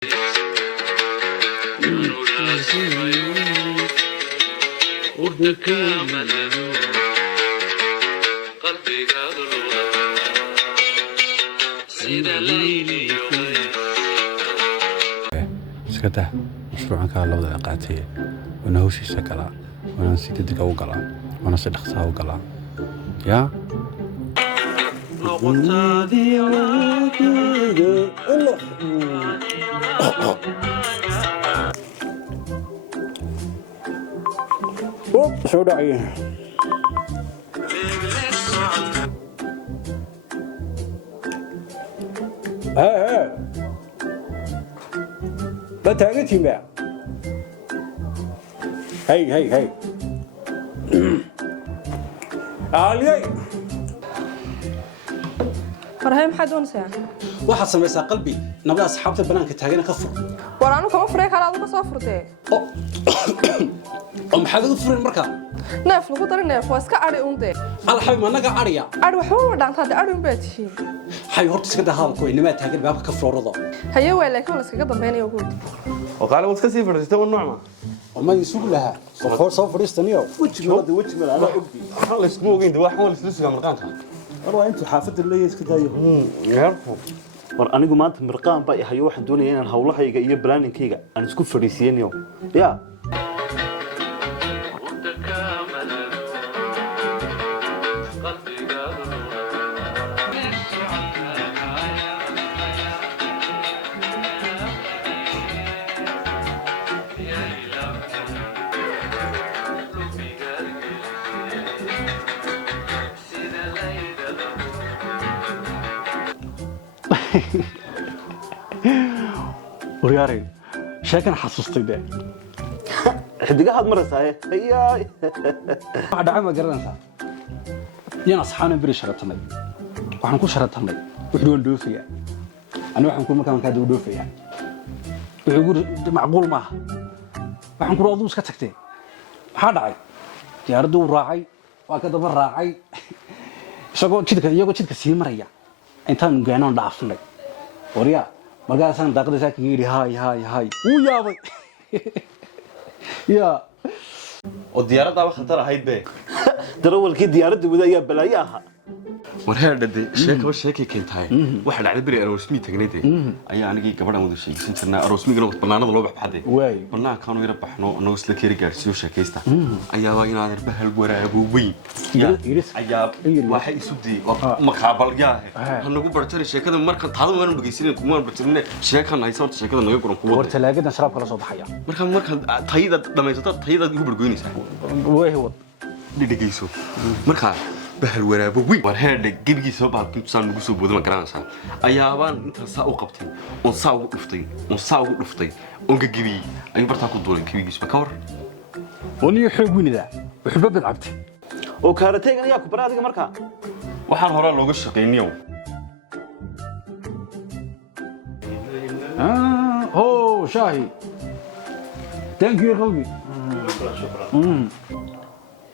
iskada mashruucan ka labada qaatay wana hawshiisa kala wana si degdeg u galaa wana si dhaqso u galaa ya soo dhacay بتاعتي بقى هي علي فرهيم حد ونسى واحد سميسا قلبي نبدا اصحابته بنانك تاغينا كفر ورانا كما فريق على ادو سو فرتي maxaad ugu furin marka neef lagu daray neef waa iska ari uunde ala xay managa ariya ari waxa uu dhaantaa ari uun baatihiin hay horta iska dahaal ku inama taagan baabka ka floorado haye way laakiin la iskaga dambeeyay ugu وقال واسكا سي فرستي والنعمه وما يسوق لها صفر فريستنيو وجه مال انا عبدي خلص اسمو وين دواح ولا سلسله مرقانك والله انت حافظ اللي اسك دايو يعرفوا war anigu maanta mirqaan baa yahay waxaan doonayaa inaan hawlahayga iyo planning-kayga aan isku fariisiyeeyo ya ورياري شاكن حسستي ده حدقها مرساي اياي بعد عام قرنتها يانا صحانا بري شرطني waxaan ku sharatanay wuxuu dhoofiyaa ana waxaan ku markaan ka dhoofiyaa wuxuu macquul ma waxaan ku rooduu iska tagtay waxa dhacay diyaaradu raacay waa ka daba raacay isagoo jidka sii maraya intaan gaanaan dhaafnay wariya markaasaan daaqadaysa ka yiri hay uu yaabay ya oo diyaaradda wax khatar ahayd be darawalkii diyaaradda wada ayaa balaayo ahaa warheer dhade sheekay keentay waxa dhacday bari aroosmi tagnayde ayaa anigii gabadhan wada sheegsan jirnaa aroosmigana banaanada loo baxbaxday banaanka aanu yara baxno anoo isla keeri gaarsiyo sheekaysta ayaaba inaad arba hal waraago weyn ayaa waxa isu dii maqaabal yahay hanagu bartay sheekada marka taado waan dhageysanay kuma bartay sheekan ay sababta sheekada naga guran kuwa war talaagada sharaab kala soo baxaya marka tayada dhameysata tayada ugu burgoynaysa way wad dhigayso marka bahal waraabo weyn war heerde gilgiisa baalkin saan ugu soo boodama garanaysa ayaabaan inta saa u qabtay oo saa ugu dhuftay oo gagibi ay barta ku duulay kibigiisba ka war wani xoog winida wuxuu babad cabtay oo kaarateegan ayaa ku baraadiga marka waxaan hore looga shaqeeyay oh shahi thank you qalbi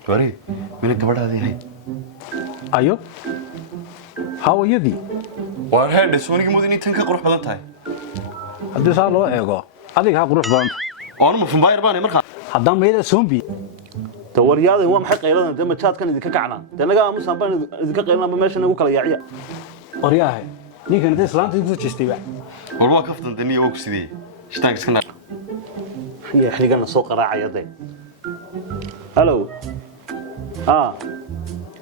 wari mina gabadhaadii hay ayo hawayadii war heerde soonigi moodin tan ka qurux badan tahay hadii saa loo eego adiga ha qurux badan oo ma fumbaayar baan marka haddaan meeda soombi tawariyada waa maxay qayladan dama jaadkan idinka kacnaa danaga aamusan baan idinka qaylana ma meesha nagu kala yaaciya qoryahay ninkan inta islaanta igu jeestay ba war waa kaftan daniya oo ku sidii shtaag iska naar riya xigana soo qaraacayade hello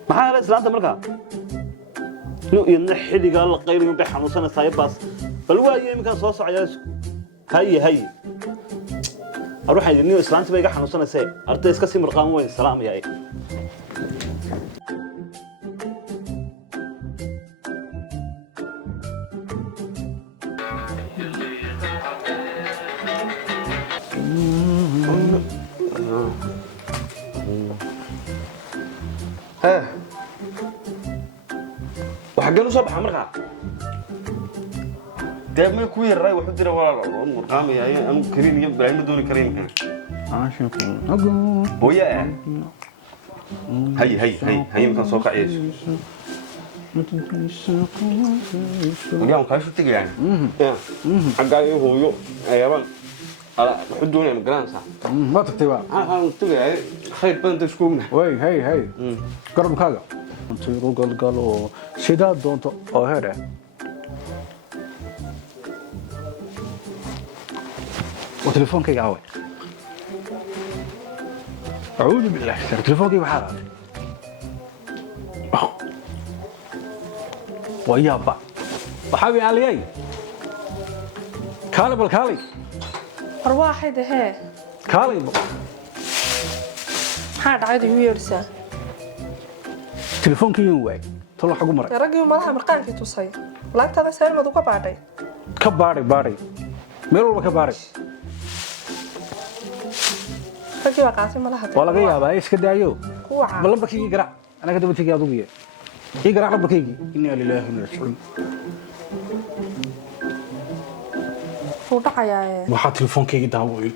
maxaa la islaanta marka inuu xiliga la qayliyo bay xanuunsanaysaa baas bal waa yeemka soo socda hay aruuxa inuu islaanta bay ga xanuunsanaysaa arday iska sii marqaan weyn salaam yaay وحقنا صباح مرقع ده ما كوي الرأي وحد يرى ولا مرقام يا أم كريم يبقى ما دون كريم كان أقول بويا هاي مكان سوق عيش Odiyan ka shu tigayaan. Xagga ay hooyo ayaban ala xuduuna magaranaysa. Ma tagtay waa. Aan tigay khayr badan iskuugna. Way hay. Garabkaaga. Intuu galgalo sida doonto oo heer ah. وتليفونك يعوي أعوذ بالله تليفونك بحالة ويابا وحابي علي كالي بالكالي arwaaxayda hee كالي maxaa dhacayda igu yeedhisaa تليفونك ينوي طلع حقه مرة dee raggii malaha marqaankii tusay laagtaada saalmad uga baadhay كباري ميرو والله كباري raggii baa qaatay malaha ولا جاي أبا إيش كده أيوه kuwa caan بلن بكيجي قرع أنا كده بتيجي أضوبيه يقرع رب بكيجي إني لله من الشعور wuu dhacayaa waxaa telefonkayga daawooyin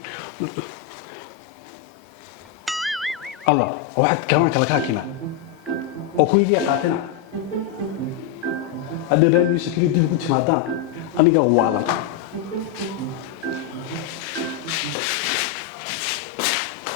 allah waxaad kamanka laga hakina oo kuyigiya qaatina hadda raadiisa kaliya dib ku timaadaan aniga waalan